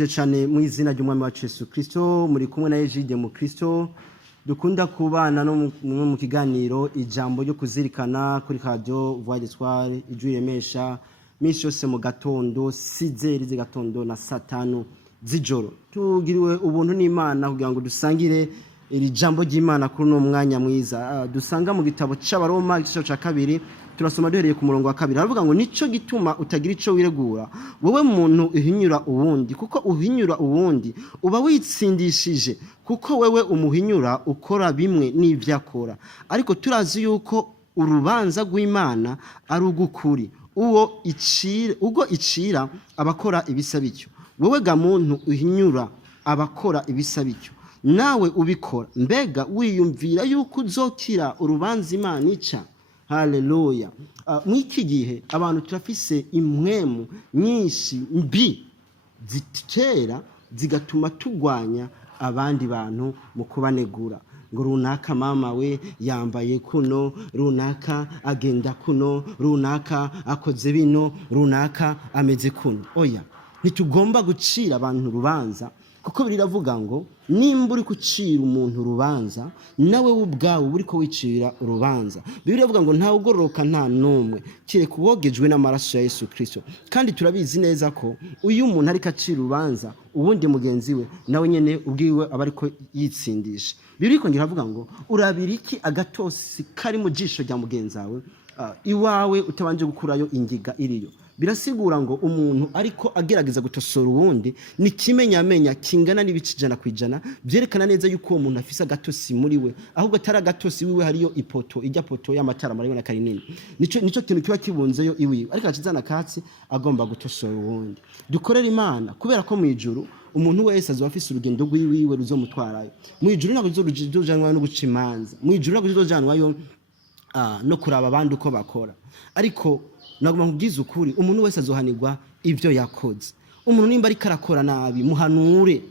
ndabaramukije cyane mu izina ry'umwami wacu Yesu Kristo. Muri kumwe na Ejide mu Kristo, dukunda kubana no mu kiganiro ijambo ryo kuzirikana kuri radio Voix d'Espoir ijwi remesha misi yose mu gatondo 6h z'igatondo na 5 z'ijoro. Tugiriwe ubuntu n'Imana kugira ngo dusangire iri jambo ry'Imana kuri no mwanya mwiza. Dusanga mu gitabo c'Abaroma igice ca 2 turasoma duhereye ku murongo wa 2. Aravuga ngo nico gituma utagira ico wiregura wowe muntu uhinyura uwundi, kuko uhinyura uwundi uba witsindishije, kuko wewe umuhinyura ukora bimwe n'ivyakora. Ariko turazi yuko urubanza rw'Imana ari ugukuri, ubwo icira abakora ibisa bityo. Wewe ga muntu uhinyura abakora ibisa bityo, nawe ubikora, mbega wiyumvira yuko uzokira urubanza Imana ica? Haleluya. Mwiki gihe abantu turafise impwemu nyinshi mbi zitera zigatuma tugwanya abandi bantu mu kubanegura, ngo runaka mama we yambaye kuno, runaka agenda kuno, runaka akoze bino, runaka ameze kuno. Oya, ntitugomba gucira abantu urubanza, kuko biravuga ngo nimba uri kucira umuntu urubanza, nawe ubwawe uri ko wicira urubanza. Bibiliya ivuga ngo nta ugororoka nta numwe kireka uwogejwe n'amaraso ya Yesu Kristo. Kandi turabizi neza ko uyu muntu ariko acira urubanza ubundi mugenzi we, nawe nyene ubwiwe aba ariko yitsindisha. Bibiliya ikongera ivuga ngo urabira iki agatosi kari mu jisho rya mugenzi wawe, iwawe utabanje gukurayo ingiga iriyo. Birasigura ngo umuntu ariko agerageza gutosora uwundi ni kimenyamenya kingana n'ibice 100%, byerekana neza yuko uwo muntu afise agatosi muri we, ahubwo atari agatosi wiwe hariyo ipoto, ijya poto y'amatara marabona kari nini. Nico kintu kiba kibunzeyo iwiwe, ariko akizana katsi agomba gutosora uwundi. Dukorera Imana kubera ko mu ijuru umuntu wese azo afise urugendo rwiwiwe ruzomutwarayo. Mu ijuru nako ruzojanwa no guca imanza, mu ijuru nako ruzojanwayo no kuraba abandi uko bakora. Ariko naguma nkubwiza ukuri, umuntu wese azohanirwa ivyo yakoze. Umuntu nimba ari karakora nabi, umuhanure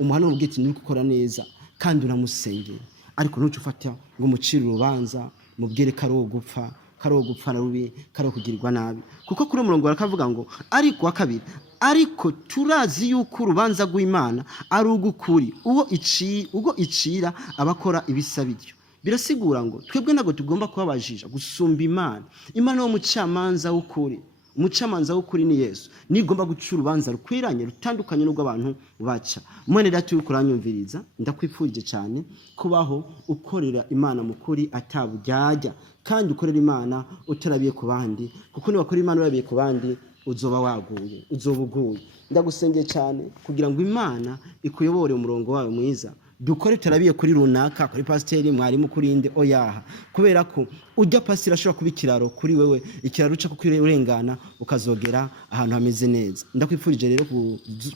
ubwiti ni gukora neza kandi uramusengera. Ariko ntuce ufata ngo mucire urubanza mubwire karo gupfa na rubi, karo kugirirwa nabi. Kuko kuri umurongo barakavuga ngo ariko wakabiri, ariko turazi yuko urubanza rw'Imana ari ugukuri, ugo icira abakora ibisa bityo. Birasigura ngo twebwe nago tugomba kubabajija gusumba Imana. Imana wo mucamanza w'ukuri, umucamanza w'ukuri ni Yesu. Nigomba gucura urubanza rukwiranye rutandukanye n'ubwo abantu baca. Mwene datu ukuranyumviriza, ndakwifurije cyane kubaho ukorera Imana mukuri atabujyajya, kandi ukorera Imana utarabiye ku bandi, kuko ni wakora Imana urabiye ku bandi uzoba waguye, uzobuguye. Ndagusengeye cyane kugira ngo Imana ikuyobore umurongo wawe mwiza. Dukore terabiye kuri runaka, kuri pasiteri, mwarimu, kurinde oyaha, kubera ko ujya pasiteri ashobora kuba ikiraro kuri wewe, ikiraro uca kuri urengana ukazogera ahantu hameze neza. Ndakwifurije rero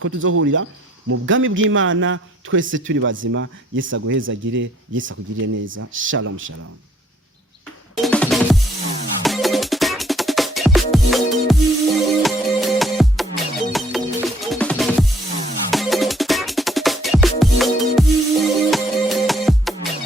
ko tuzohurira mu bwami bw'Imana twese turi bazima. Yesu aguhezagire, Yesu akugirire neza. Shalom shalom.